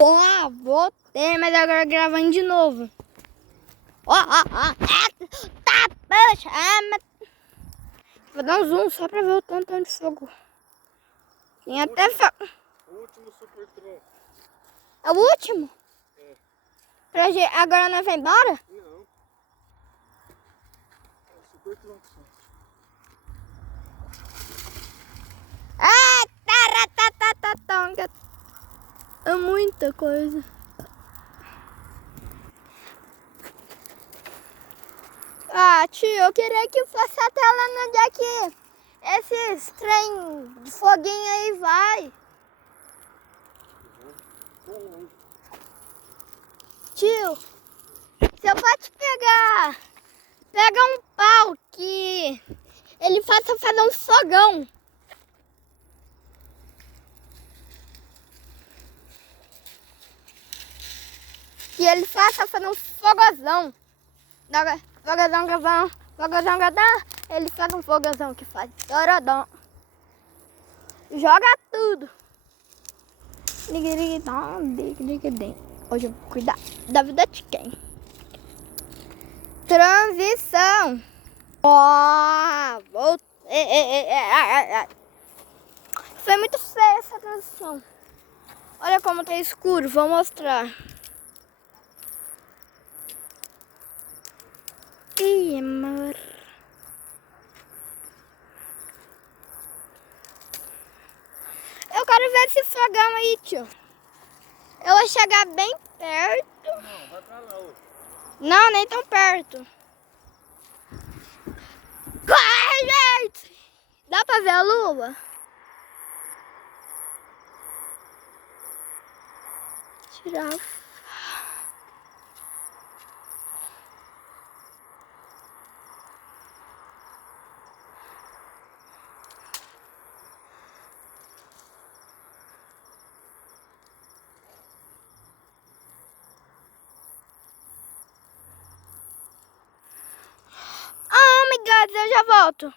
Ó, voltei, mas agora gravando de novo. Tá, poxa, vou dar um zoom só pra ver o tanto de fogo. Tem até fogo. O último super tronco. É o último? É. Agora nós vamos embora? Não. É o super tronco só. Taratatatatonga. É muita coisa. Ah, tio, eu queria que fosse até lá onde é que esses trem de foguinho aí vai. Tio, se eu posso pega um pau que ele faça fazer um fogão. Que ele faça fazer um fogozão. Fogozão, ele faz um fogozão que faz torodão. Joga tudo. Hoje eu vou cuidar da vida de quem? Transição. Ó, voltei. Foi muito feia essa transição. Olha como tá escuro, vou mostrar. Ih, amor. Eu quero ver esse fogão aí, tio. Eu vou chegar bem perto. Não, vai pra lá, ô. Não, nem tão perto. Ai, gente! Dá pra ver a lua? Tirar. Oh my God, eu já volto.